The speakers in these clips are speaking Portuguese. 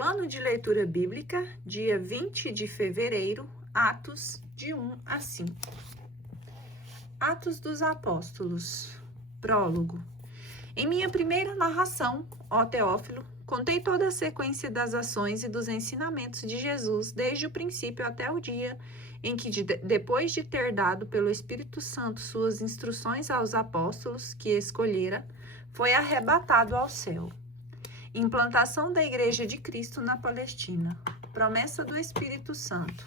Plano de leitura bíblica, dia 20 de fevereiro, Atos, de 1 a 5. Atos dos Apóstolos. Prólogo. Em minha primeira narração, ó Teófilo, contei toda a sequência das ações e dos ensinamentos de Jesus, desde o princípio até o dia em que, depois de ter dado pelo Espírito Santo suas instruções aos apóstolos que escolhera, foi arrebatado ao céu. Implantação da Igreja de Cristo na Palestina. Promessa do Espírito Santo.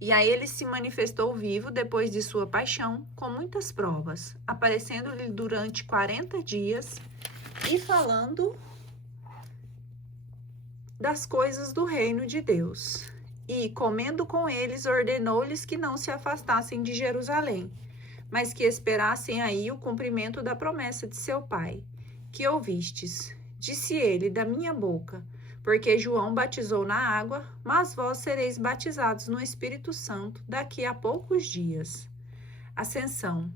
E a ele se manifestou vivo depois de sua paixão, com muitas provas, aparecendo-lhe durante 40 dias e falando das coisas do reino de Deus. E, comendo com eles, ordenou-lhes que não se afastassem de Jerusalém, mas que esperassem aí o cumprimento da promessa de seu Pai, que ouvistes. Disse ele, da minha boca, porque João batizou na água, mas vós sereis batizados no Espírito Santo daqui a poucos dias. Ascensão.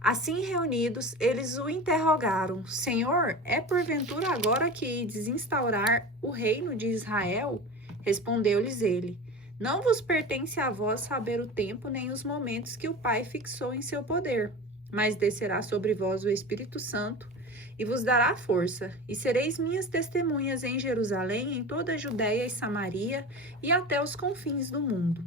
Assim reunidos, eles o interrogaram, Senhor, é porventura agora que ides instaurar o reino de Israel? Respondeu-lhes ele, não vos pertence a vós saber o tempo nem os momentos que o Pai fixou em seu poder, mas descerá sobre vós o Espírito Santo, e vos dará força, e sereis minhas testemunhas em Jerusalém, em toda a Judéia e Samaria, e até os confins do mundo.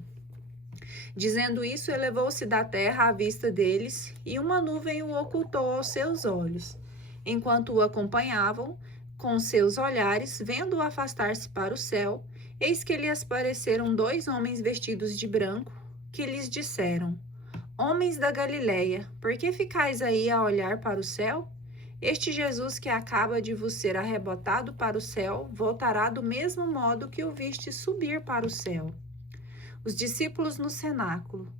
Dizendo isso, elevou-se da terra à vista deles, e uma nuvem o ocultou aos seus olhos. Enquanto o acompanhavam, com seus olhares, vendo-o afastar-se para o céu, eis que lhes apareceram 2 homens vestidos de branco, que lhes disseram, Homens da Galileia, por que ficais aí a olhar para o céu? Este Jesus que acaba de vos ser arrebatado para o céu, voltará do mesmo modo que o viste subir para o céu. Os discípulos no cenáculo.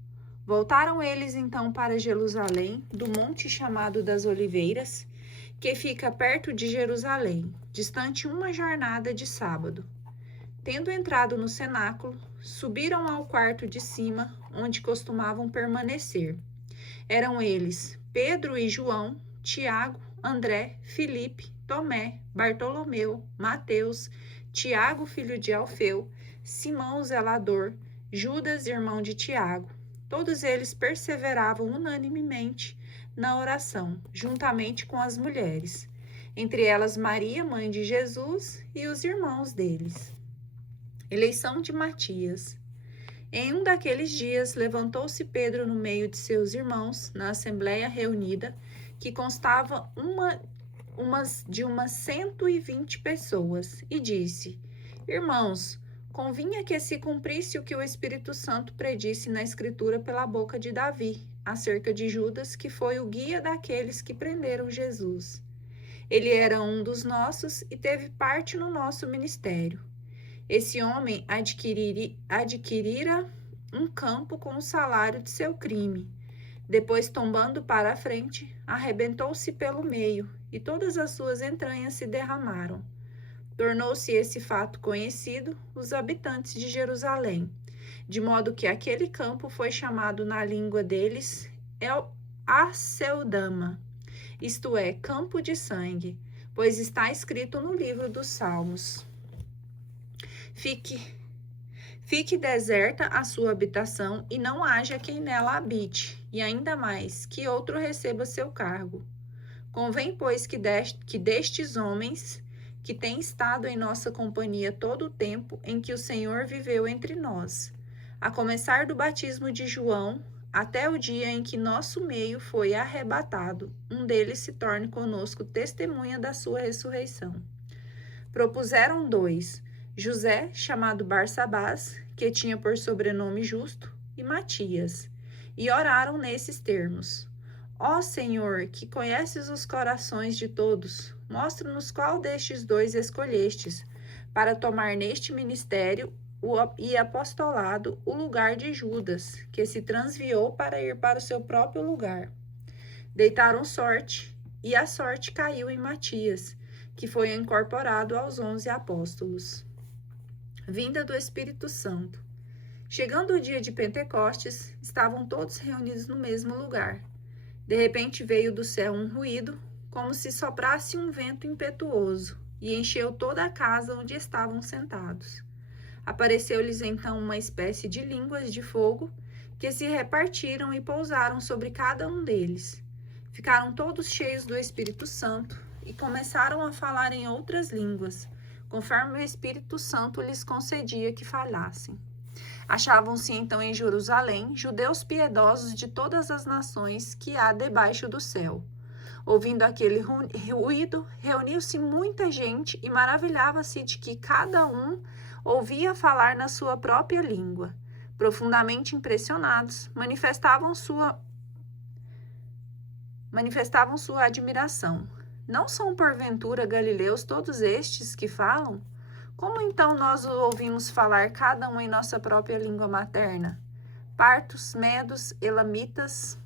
Voltaram eles então para Jerusalém, do monte chamado das Oliveiras, que fica perto de Jerusalém, distante uma jornada de sábado. Tendo entrado no cenáculo, subiram ao quarto de cima, onde costumavam permanecer. Eram eles Pedro e João, Tiago, André, Filipe, Tomé, Bartolomeu, Mateus, Tiago, filho de Alfeu, Simão, o zelador, Judas, irmão de Tiago. Todos eles perseveravam unanimemente na oração, juntamente com as mulheres, entre elas Maria, mãe de Jesus, e os irmãos deles. Eleição de Matias. Em um daqueles dias, levantou-se Pedro no meio de seus irmãos, na assembleia reunida, que constava de umas 120 pessoas, e disse, Irmãos, convinha que se cumprisse o que o Espírito Santo predisse na Escritura pela boca de Davi, acerca de Judas, que foi o guia daqueles que prenderam Jesus. Ele era um dos nossos e teve parte no nosso ministério. Esse homem adquirira um campo com o salário de seu crime. Depois, tombando para a frente, arrebentou-se pelo meio, e todas as suas entranhas se derramaram. Tornou-se esse fato conhecido os habitantes de Jerusalém, de modo que aquele campo foi chamado na língua deles Aceldama, isto é, campo de pois está escrito no livro dos Salmos. Fique deserta a sua habitação e não haja quem nela habite, e ainda mais, que outro receba seu cargo. Convém, pois, que destes homens que têm estado em nossa companhia todo o tempo em que o Senhor viveu entre nós, a começar do batismo de João, até o dia em que nosso meio foi arrebatado, um deles se torne conosco testemunha da sua ressurreição. Propuseram 2, José, chamado Barsabás, que tinha por sobrenome Justo, e Matias, e oraram nesses termos. Ó Senhor, que conheces os corações de todos, mostra-nos qual destes 2 escolhestes, para tomar neste ministério e apostolado o lugar de Judas, que se transviou para ir para o seu próprio lugar. Deitaram sorte, e a sorte caiu em Matias, que foi incorporado aos 11 apóstolos. Vinda do Espírito Santo. Chegando o dia de Pentecostes, estavam todos reunidos no mesmo lugar. De repente veio do céu um ruído, como se soprasse um vento impetuoso, e encheu toda a casa onde estavam sentados. Apareceu-lhes então uma espécie de línguas de fogo, que se repartiram e pousaram sobre cada um deles. Ficaram todos cheios do Espírito Santo e começaram a falar em outras línguas, conforme o Espírito Santo lhes concedia que falassem. Achavam-se então em Jerusalém judeus piedosos de todas as nações que há debaixo do céu. Ouvindo aquele ruído, reuniu-se muita gente e maravilhava-se de que cada um ouvia falar na sua própria língua. Profundamente impressionados, manifestavam sua admiração. Não são porventura galileus todos estes que falam? Como então nós o ouvimos falar cada um em nossa própria língua materna? Partos, medos, elamitas,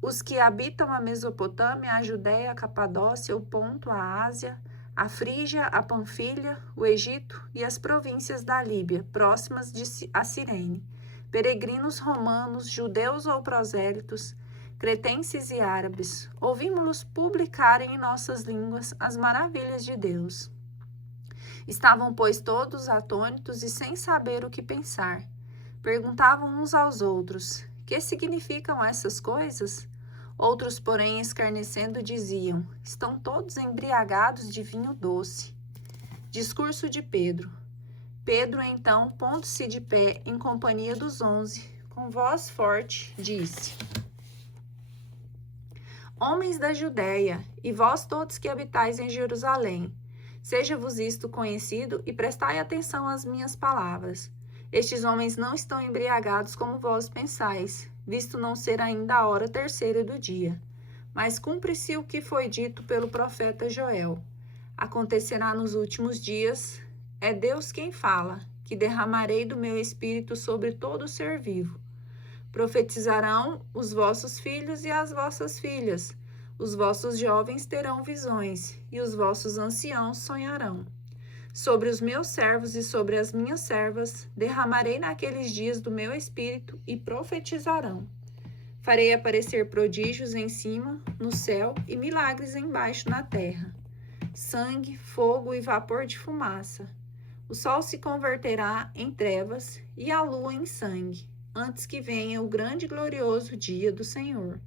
os que habitam a Mesopotâmia, a Judéia, a Capadócia, o Ponto, a Ásia, a Frígia, a Panfilha, o Egito e as províncias da Líbia, próximas a Cirene, peregrinos romanos, judeus ou prosélitos, cretenses e árabes, ouvimos-los publicarem em nossas línguas as maravilhas de Deus. Estavam, pois, todos atônitos e sem saber o que pensar. Perguntavam uns aos outros: que significam essas coisas? Outros, porém, escarnecendo, diziam: estão todos embriagados de vinho doce. Discurso de Pedro. Pedro, então, pondo-se de pé em companhia dos 11, com voz forte, disse: Homens da Judéia, e vós todos que habitais em Jerusalém, seja-vos isto conhecido e prestai atenção às minhas palavras. Estes homens não estão embriagados como vós pensais, visto não ser ainda a hora terceira do dia. Mas cumpre-se o que foi dito pelo profeta Joel. Acontecerá nos últimos dias, é Deus quem fala, que derramarei do meu espírito sobre todo ser vivo. Profetizarão os vossos filhos e as vossas filhas. Os vossos jovens terão visões, e os vossos anciãos sonharão. Sobre os meus servos e sobre as minhas servas derramarei naqueles dias do meu espírito e profetizarão. Farei aparecer prodígios em cima, no céu, e milagres embaixo na terra. Sangue, fogo e vapor de fumaça. O sol se converterá em trevas e a lua em sangue, antes que venha o grande e glorioso dia do Senhor.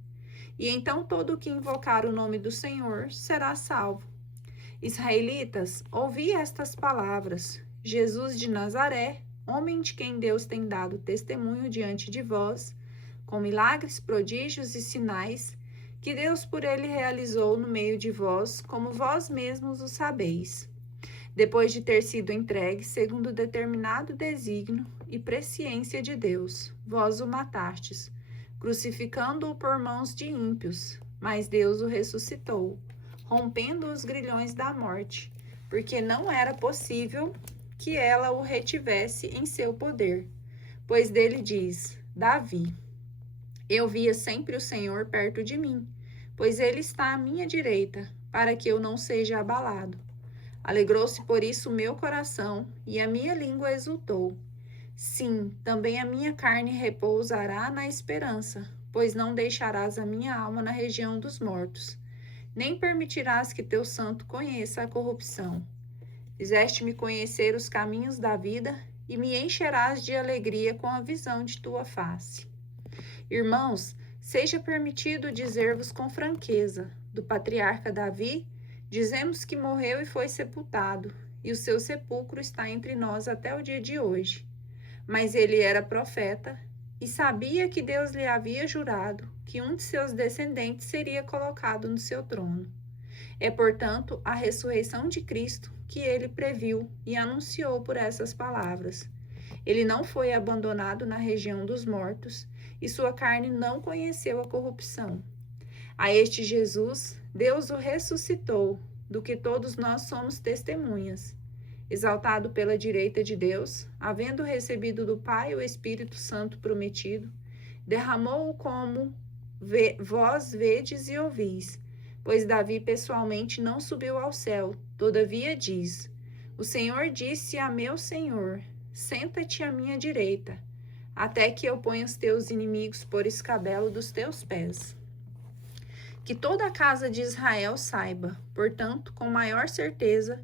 E então todo o que invocar o nome do Senhor será salvo. Israelitas, ouvi estas palavras. Jesus de Nazaré, homem de quem Deus tem dado testemunho diante de vós, com milagres, prodígios e sinais, que Deus por ele realizou no meio de vós, como vós mesmos o sabeis. Depois de ter sido entregue, segundo o determinado desígnio e presciência de Deus, vós o matastes, crucificando-o por mãos de ímpios, mas Deus o ressuscitou, rompendo os grilhões da morte, porque não era possível que ela o retivesse em seu poder. Pois dele diz, Davi: eu via sempre o Senhor perto de mim, pois ele está à minha direita, para que eu não seja abalado. Alegrou-se por isso o meu coração, e a minha língua exultou. Sim, também a minha carne repousará na esperança, pois não deixarás a minha alma na região dos mortos, nem permitirás que teu santo conheça a corrupção. Fizeste-me conhecer os caminhos da vida, e me encherás de alegria com a visão de tua face. Irmãos, seja permitido dizer-vos com franqueza, do patriarca Davi, dizemos que morreu e foi sepultado, e o seu sepulcro está entre nós até o dia de hoje. Mas ele era profeta e sabia que Deus lhe havia jurado que um de seus descendentes seria colocado no seu trono. É, portanto, a ressurreição de Cristo que ele previu e anunciou por essas palavras. Ele não foi abandonado na região dos mortos e sua carne não conheceu a corrupção. A este Jesus, Deus o ressuscitou, do que todos nós somos testemunhas. Exaltado pela direita de Deus, havendo recebido do Pai o Espírito Santo prometido, derramou-o como vós vedes e ouvis, pois Davi pessoalmente não subiu ao céu, todavia diz: o Senhor disse a meu Senhor, senta-te à minha direita, até que eu ponha os teus inimigos por escabelo dos teus pés. Que toda a casa de Israel saiba, portanto, com maior certeza,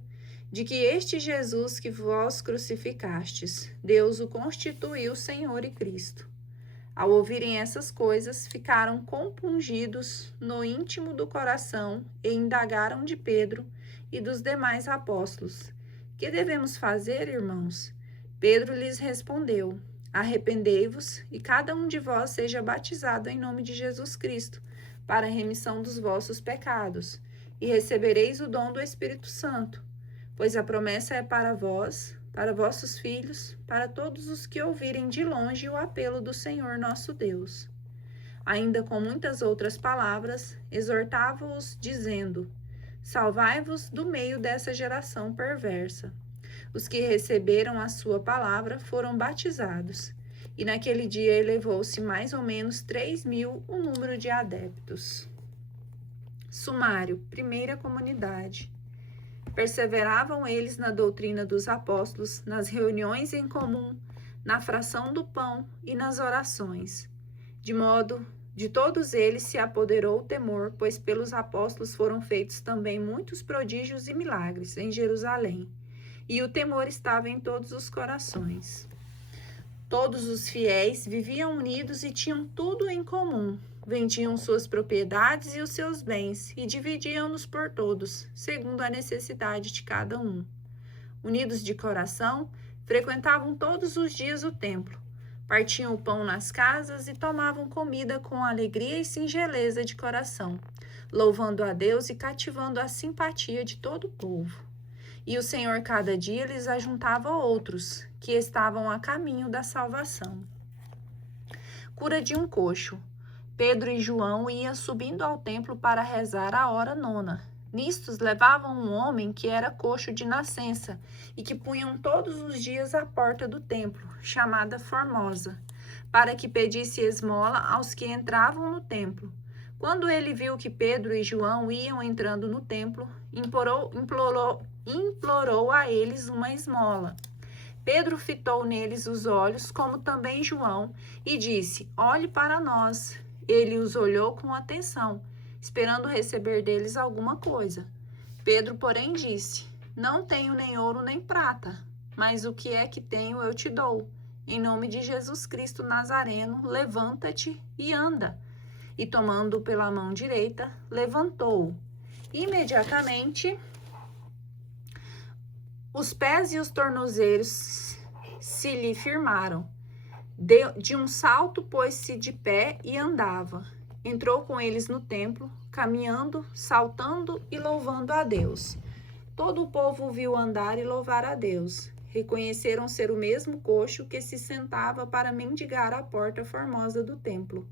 de que este Jesus que vós crucificastes, Deus o constituiu Senhor e Cristo. Ao ouvirem essas coisas, ficaram compungidos no íntimo do coração e indagaram de Pedro e dos demais apóstolos: que devemos fazer, irmãos? Pedro lhes respondeu: arrependei-vos e cada um de vós seja batizado em nome de Jesus Cristo, para a remissão dos vossos pecados, e recebereis o dom do Espírito Santo, pois a promessa é para vós, para vossos filhos, para todos os que ouvirem de longe o apelo do Senhor nosso Deus. Ainda com muitas outras palavras, exortava-os, dizendo: salvai-vos do meio dessa geração perversa. Os que receberam a sua palavra foram batizados, e naquele dia elevou-se mais ou menos 3.000 o número de adeptos. Sumário: primeira comunidade. Perseveravam eles na doutrina dos apóstolos, nas reuniões em comum, na fração do pão e nas orações. De modo, de todos eles se apoderou o temor, pois pelos apóstolos foram feitos também muitos prodígios e milagres em Jerusalém, e o temor estava em todos os corações. Todos os fiéis viviam unidos e tinham tudo em comum. Vendiam suas propriedades e os seus bens e dividiam-nos por todos, segundo a necessidade de cada um. Unidos de coração, frequentavam todos os dias o templo, partiam o pão nas casas e tomavam comida com alegria e singeleza de coração, louvando a Deus e cativando a simpatia de todo o povo. E o Senhor cada dia lhes ajuntava outros, que estavam a caminho da salvação. Cura de um coxo. Pedro e João iam subindo ao templo para rezar a hora nona. Nistos levavam um homem que era coxo de nascença e que punham todos os dias à porta do templo, chamada Formosa, para que pedisse esmola aos que entravam no templo. Quando ele viu que Pedro e João iam entrando no templo, implorou a eles uma esmola. Pedro fitou neles os olhos, como também João, e disse: olhe para nós. Ele os olhou com atenção, esperando receber deles alguma coisa. Pedro, porém, disse: não tenho nem ouro nem prata, mas o que é que tenho eu te dou. Em nome de Jesus Cristo Nazareno, levanta-te e anda. E tomando-o pela mão direita, levantou-o. Imediatamente, os pés e os tornozelos se lhe firmaram. De um salto, pôs-se de pé e andava. Entrou com eles no templo, caminhando, saltando e louvando a Deus. Todo o povo o viu andar e louvar a Deus. Reconheceram ser o mesmo coxo que se sentava para mendigar à porta formosa do templo.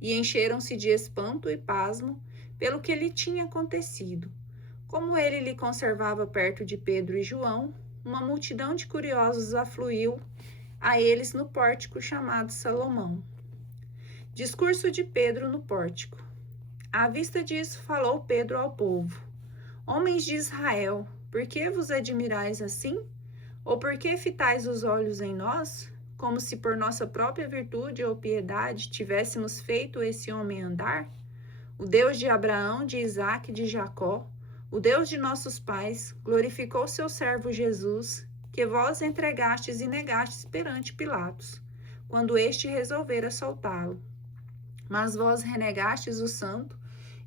E encheram-se de espanto e pasmo pelo que lhe tinha acontecido. Como ele lhe conservava perto de Pedro e João, uma multidão de curiosos afluiu a eles no pórtico chamado Salomão. Discurso de Pedro no pórtico. À vista disso, falou Pedro ao povo: homens de Israel, por que vos admirais assim? Ou por que fitais os olhos em nós, como se por nossa própria virtude ou piedade tivéssemos feito esse homem andar? O Deus de Abraão, de Isaque e de Jacó, o Deus de nossos pais, glorificou seu servo Jesus, que vós entregastes e negastes perante Pilatos, quando este resolvera soltá-lo. Mas vós renegastes o santo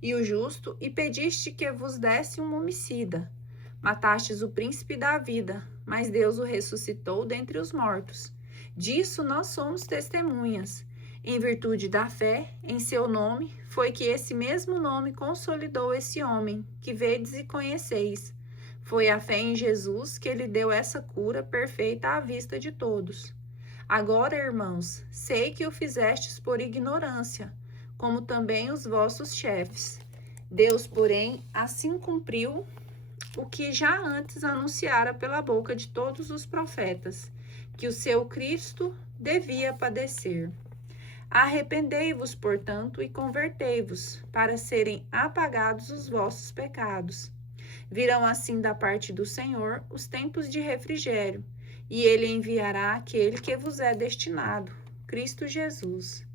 e o justo e pediste que vos desse um homicida. Matastes o príncipe da vida, mas Deus o ressuscitou dentre os mortos. Disso nós somos testemunhas. Em virtude da fé em seu nome, foi que esse mesmo nome consolidou esse homem, que vedes e conheceis. Foi a fé em Jesus que lhe deu essa cura perfeita à vista de todos. Agora, irmãos, sei que o fizestes por ignorância, como também os vossos chefes. Deus, porém, assim cumpriu o que já antes anunciara pela boca de todos os profetas, que o seu Cristo devia padecer. Arrependei-vos, portanto, e convertei-vos, para serem apagados os vossos pecados. Virão assim da parte do Senhor os tempos de refrigério, e ele enviará aquele que vos é destinado, Cristo Jesus.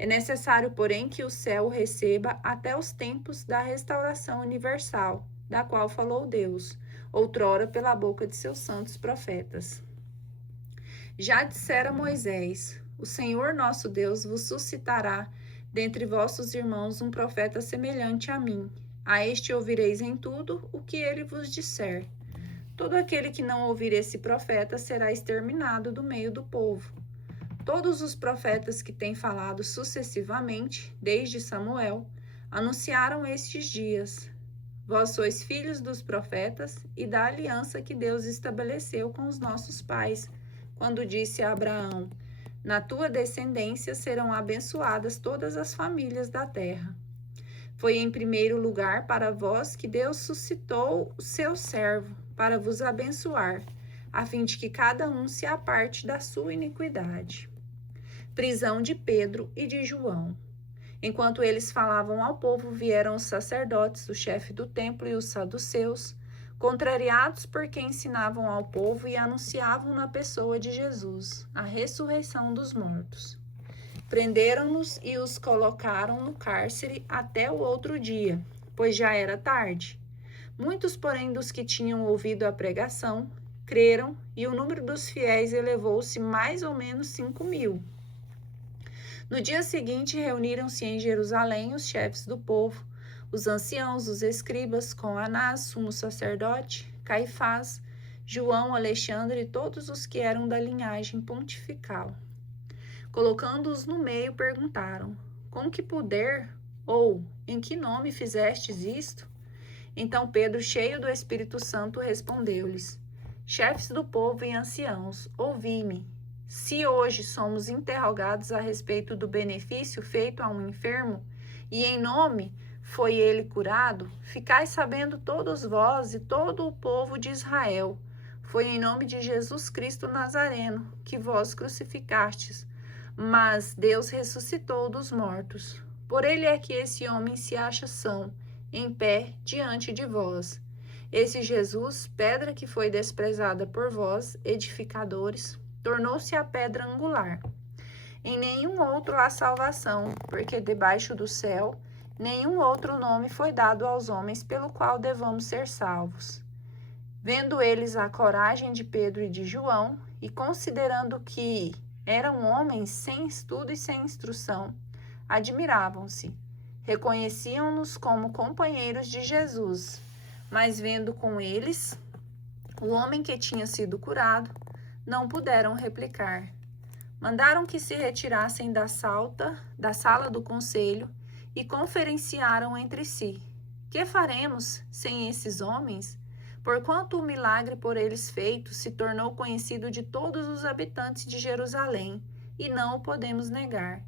É necessário, porém, que o céu o receba até os tempos da restauração universal, da qual falou Deus, outrora pela boca de seus santos profetas. Já dissera Moisés: o Senhor nosso Deus vos suscitará dentre vossos irmãos um profeta semelhante a mim. A este ouvireis em tudo o que ele vos disser. Todo aquele que não ouvir esse profeta será exterminado do meio do povo. Todos os profetas que têm falado sucessivamente, desde Samuel, anunciaram estes dias. Vós sois filhos dos profetas e da aliança que Deus estabeleceu com os nossos pais, quando disse a Abraão: na tua descendência serão abençoadas todas as famílias da terra. Foi em primeiro lugar para vós que Deus suscitou o seu servo, para vos abençoar, a fim de que cada um se aparte da sua iniquidade. Prisão de Pedro e de João. Enquanto eles falavam ao povo, vieram os sacerdotes, o chefe do templo e os saduceus, contrariados porque ensinavam ao povo e anunciavam na pessoa de Jesus a ressurreição dos mortos. Prenderam-nos e os colocaram no cárcere até o outro dia, pois já era tarde. Muitos, porém, dos que tinham ouvido a pregação, creram, e o número dos fiéis elevou-se mais ou menos 5.000. No dia seguinte, reuniram-se em Jerusalém os chefes do povo, os anciãos, os escribas, com Anás, sumo sacerdote, Caifás, João, Alexandre e todos os que eram da linhagem pontifical. Colocando-os no meio, perguntaram: com que poder ou em que nome fizestes isto? Então Pedro, cheio do Espírito Santo, respondeu-lhes: chefes do povo e anciãos, ouvi-me. Se hoje somos interrogados a respeito do benefício feito a um enfermo, e em nome foi ele curado, ficais sabendo todos vós e todo o povo de Israel, foi em nome de Jesus Cristo Nazareno que vós crucificastes, mas Deus ressuscitou dos mortos. Por ele é que esse homem se acha são, em pé diante de vós. Esse Jesus, pedra que foi desprezada por vós, edificadores, tornou-se a pedra angular. Em nenhum outro há salvação, porque debaixo do céu nenhum outro nome foi dado aos homens pelo qual devamos ser salvos. Vendo eles a coragem de Pedro e de João, e considerando que eram homens sem estudo e sem instrução, admiravam-se. Reconheciam-nos como companheiros de Jesus, mas vendo com eles o homem que tinha sido curado, não puderam replicar. Mandaram que se retirassem da sala do conselho e conferenciaram entre si: que faremos sem esses homens? Porquanto o milagre por eles feito se tornou conhecido de todos os habitantes de Jerusalém, e não o podemos negar.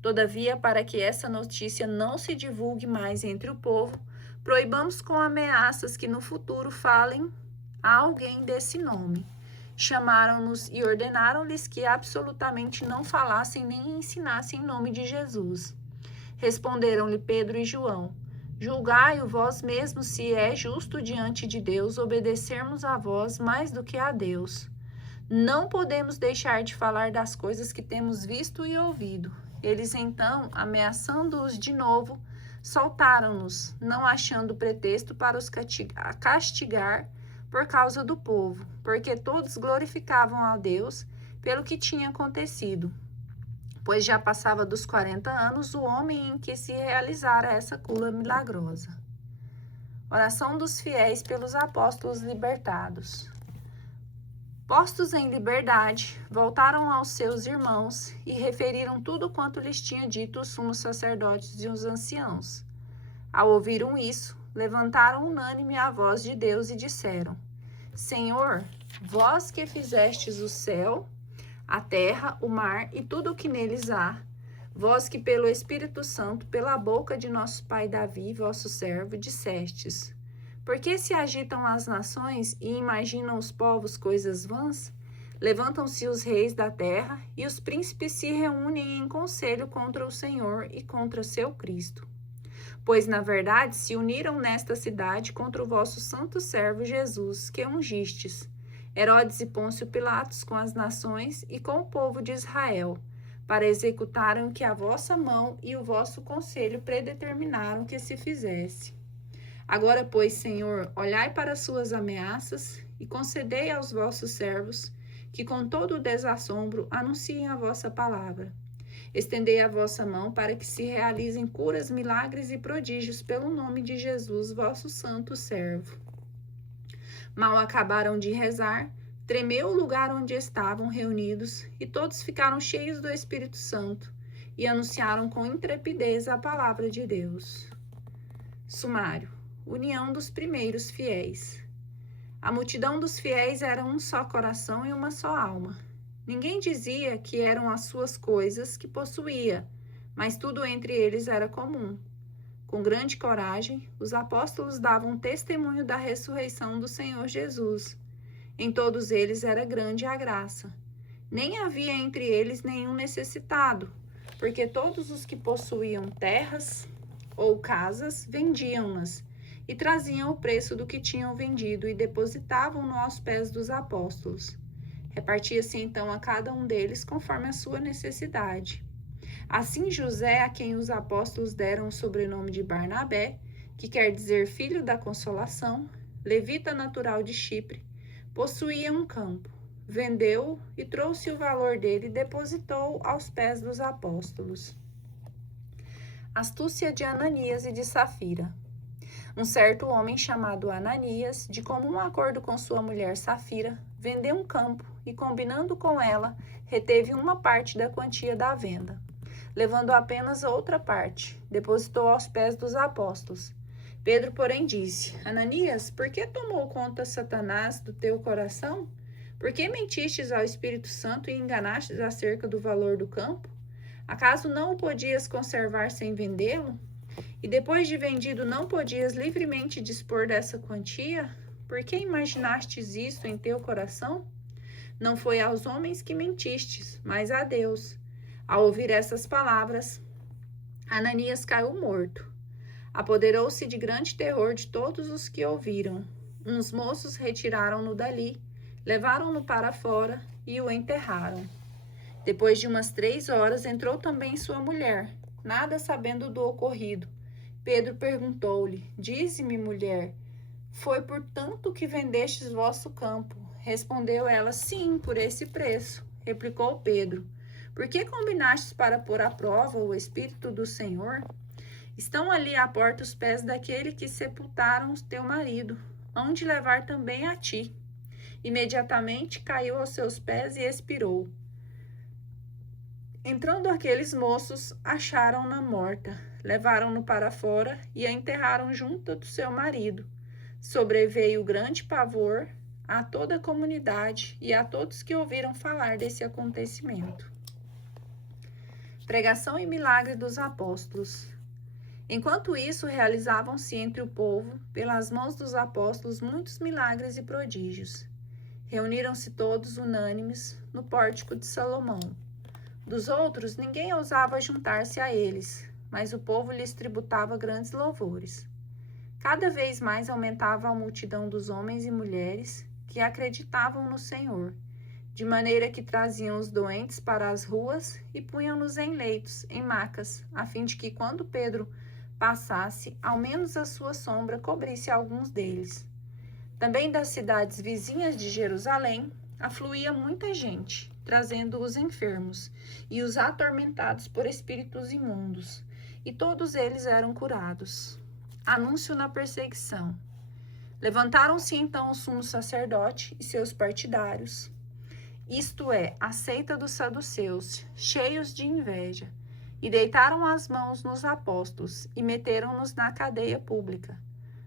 Todavia, para que essa notícia não se divulgue mais entre o povo, proibamos com ameaças que no futuro falem a alguém desse nome. Chamaram-nos e ordenaram-lhes que absolutamente não falassem nem ensinassem em nome de Jesus. Responderam-lhe Pedro e João: julgai-o vós mesmos se é justo diante de Deus obedecermos a vós mais do que a Deus. Não podemos deixar de falar das coisas que temos visto e ouvido. Eles então, ameaçando-os de novo, soltaram-nos, não achando pretexto para os castigar por causa do povo, porque todos glorificavam a Deus pelo que tinha acontecido, pois já passava dos 40 anos o homem em que se realizara essa cura milagrosa. Oração dos fiéis pelos apóstolos libertados. Postos em liberdade, voltaram aos seus irmãos e referiram tudo quanto lhes tinha dito os sumos sacerdotes e os anciãos. Ao ouviram isso, levantaram unânime a voz de Deus e disseram: Senhor, vós que fizestes o céu, a terra, o mar e tudo o que neles há, vós que pelo Espírito Santo, pela boca de nosso pai Davi, vosso servo, dissestes: por que se agitam as nações e imaginam os povos coisas vãs? Levantam-se os reis da terra e os príncipes se reúnem em conselho contra o Senhor e contra seu Cristo. Pois, na verdade, se uniram nesta cidade contra o vosso santo servo Jesus, que ungistes, Herodes e Pôncio Pilatos com as nações e com o povo de Israel, para executarem o que a vossa mão e o vosso conselho predeterminaram que se fizesse. Agora, pois, Senhor, olhai para as suas ameaças e concedei aos vossos servos que com todo o desassombro anunciem a vossa palavra. Estendei a vossa mão para que se realizem curas, milagres e prodígios pelo nome de Jesus, vosso santo servo. Mal acabaram de rezar, tremeu o lugar onde estavam reunidos e todos ficaram cheios do Espírito Santo e anunciaram com intrepidez a palavra de Deus. Sumário: união dos primeiros fiéis. A multidão dos fiéis era um só coração e uma só alma. Ninguém dizia que eram as suas coisas que possuía, mas tudo entre eles era comum. Com grande coragem, os apóstolos davam testemunho da ressurreição do Senhor Jesus. Em todos eles era grande a graça. Nem havia entre eles nenhum necessitado, porque todos os que possuíam terras ou casas vendiam-nas e traziam o preço do que tinham vendido e depositavam-no aos pés dos apóstolos. Repartia-se então a cada um deles conforme a sua necessidade. Assim José, a quem os apóstolos deram o sobrenome de Barnabé, que quer dizer filho da consolação, levita natural de Chipre, possuía um campo, vendeu-o e trouxe o valor dele e depositou aos pés dos apóstolos. Astúcia de Ananias e de Safira. Um certo homem chamado Ananias, de comum acordo com sua mulher Safira, vendeu um campo e, combinando com ela, reteve uma parte da quantia da venda. Levando apenas outra parte, depositou aos pés dos apóstolos. Pedro, porém, disse: Ananias, por que tomou conta Satanás do teu coração? Por que mentistes ao Espírito Santo e enganastes acerca do valor do campo? Acaso não o podias conservar sem vendê-lo? E depois de vendido não podias livremente dispor dessa quantia? Por que imaginastes isso em teu coração? Não foi aos homens que mentistes, mas a Deus. Ao ouvir essas palavras, Ananias caiu morto. Apoderou-se de grande terror de todos os que ouviram. Uns moços retiraram-no dali, levaram-no para fora e o enterraram. Depois de umas 3 horas entrou também sua mulher, nada sabendo do ocorrido. Pedro perguntou-lhe: Dize-me, mulher, foi por tanto que vendestes vosso campo? Respondeu ela: Sim, por esse preço. Replicou Pedro: Por que combinastes para pôr à prova o Espírito do Senhor? Estão ali à porta os pés daquele que sepultaram teu marido. Hão de levar também a ti. Imediatamente caiu aos seus pés e expirou. Entrando aqueles moços, acharam-na morta, levaram-no para fora e a enterraram junto do seu marido. Sobreveio grande pavor a toda a comunidade e a todos que ouviram falar desse acontecimento. Pregação e milagre dos apóstolos. Enquanto isso, realizavam-se entre o povo, pelas mãos dos apóstolos, muitos milagres e prodígios. Reuniram-se todos unânimes no pórtico de Salomão. Dos outros, ninguém ousava juntar-se a eles, mas o povo lhes tributava grandes louvores. Cada vez mais aumentava a multidão dos homens e mulheres que acreditavam no Senhor, de maneira que traziam os doentes para as ruas e punham-nos em leitos, em macas, a fim de que, quando Pedro passasse, ao menos a sua sombra cobrisse alguns deles. Também das cidades vizinhas de Jerusalém afluía muita gente, trazendo os enfermos e os atormentados por espíritos imundos, e todos eles eram curados. Anúncio na perseguição. Levantaram-se então o sumo sacerdote e seus partidários, isto é, a seita dos saduceus, cheios de inveja, e deitaram as mãos nos apóstolos e meteram-nos na cadeia pública.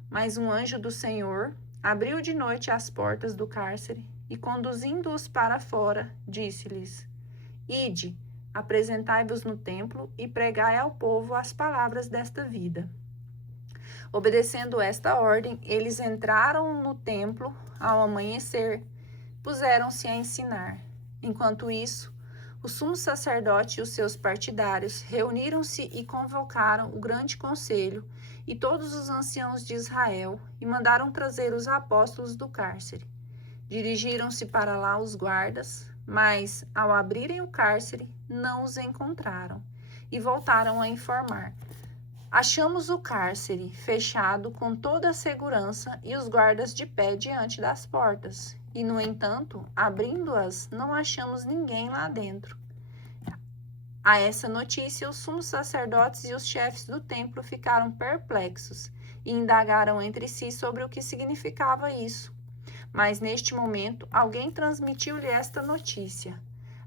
Mas um anjo do Senhor abriu de noite as portas do cárcere e, conduzindo-os para fora, disse-lhes: Ide, apresentai-vos no templo e pregai ao povo as palavras desta vida. Obedecendo esta ordem, eles entraram no templo ao amanhecer, puseram-se a ensinar. Enquanto isso, o sumo sacerdote e os seus partidários reuniram-se e convocaram o grande conselho e todos os anciãos de Israel e mandaram trazer os apóstolos do cárcere. Dirigiram-se para lá os guardas, mas, ao abrirem o cárcere, não os encontraram e voltaram a informar: achamos o cárcere fechado com toda a segurança e os guardas de pé diante das portas. E, no entanto, abrindo-as, não achamos ninguém lá dentro. A essa notícia, os sumos sacerdotes e os chefes do templo ficaram perplexos e indagaram entre si sobre o que significava isso. Mas, neste momento, alguém transmitiu-lhe esta notícia: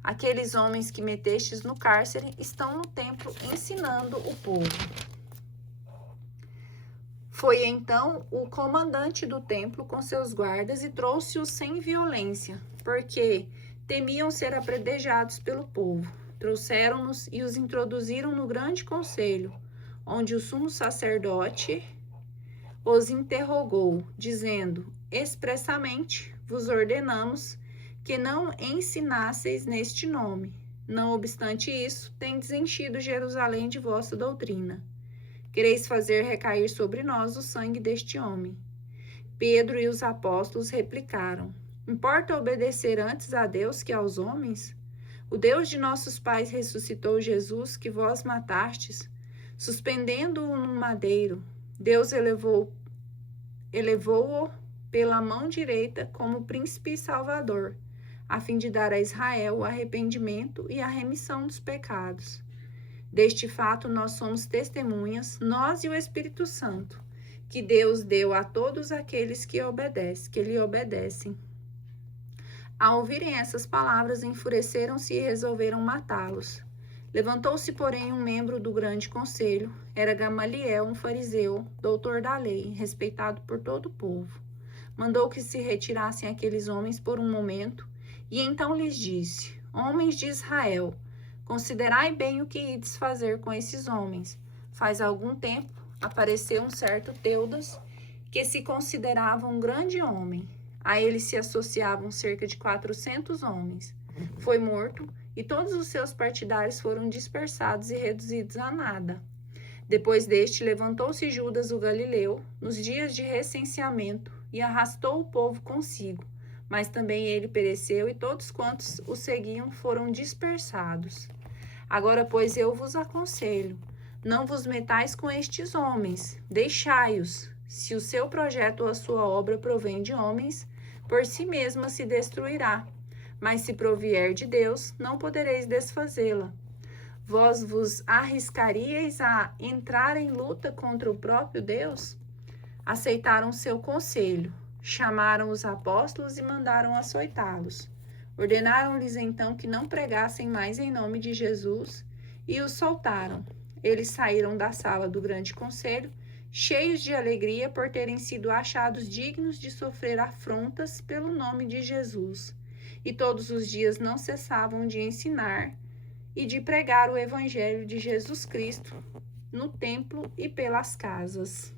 aqueles homens que metestes no cárcere estão no templo ensinando o povo. Foi então o comandante do templo com seus guardas e trouxe-os sem violência, porque temiam ser apedrejados pelo povo. Trouxeram-nos e os introduziram no grande conselho, onde o sumo sacerdote os interrogou, dizendo: expressamente vos ordenamos que não ensinasseis neste nome. Não obstante isso, tendes enchido Jerusalém de vossa doutrina. Quereis fazer recair sobre nós o sangue deste homem. Pedro e os apóstolos replicaram: importa obedecer antes a Deus que aos homens? O Deus de nossos pais ressuscitou Jesus, que vós matastes, suspendendo-o num madeiro. Deus elevou-o pela mão direita como príncipe e salvador, a fim de dar a Israel o arrependimento e a remissão dos pecados. Deste fato nós somos testemunhas, nós e o Espírito Santo, que Deus deu a todos aqueles que lhe obedecem. Ao ouvirem essas palavras, enfureceram-se e resolveram matá-los. Levantou-se, porém, um membro do grande conselho, era Gamaliel, um fariseu, doutor da lei, respeitado por todo o povo. Mandou que se retirassem aqueles homens por um momento, e então lhes disse: homens de Israel, considerai bem o que ides fazer com esses homens. Faz algum tempo apareceu um certo Teudas, que se considerava um grande homem. A ele se associavam cerca de 400 homens. Foi morto e todos os seus partidários foram dispersados e reduzidos a nada. Depois deste, levantou-se Judas o Galileu, nos dias de recenseamento, e arrastou o povo consigo. Mas também ele pereceu e todos quantos o seguiam foram dispersados. Agora, pois, eu vos aconselho, não vos metais com estes homens, deixai-os. Se o seu projeto ou a sua obra provém de homens, por si mesma se destruirá. Mas se provier de Deus, não podereis desfazê-la. Vós vos arriscaríeis a entrar em luta contra o próprio Deus? Aceitaram seu conselho, chamaram os apóstolos e mandaram açoitá-los. Ordenaram-lhes então que não pregassem mais em nome de Jesus e os soltaram. Eles saíram da sala do grande conselho, cheios de alegria por terem sido achados dignos de sofrer afrontas pelo nome de Jesus. E todos os dias não cessavam de ensinar e de pregar o evangelho de Jesus Cristo no templo e pelas casas.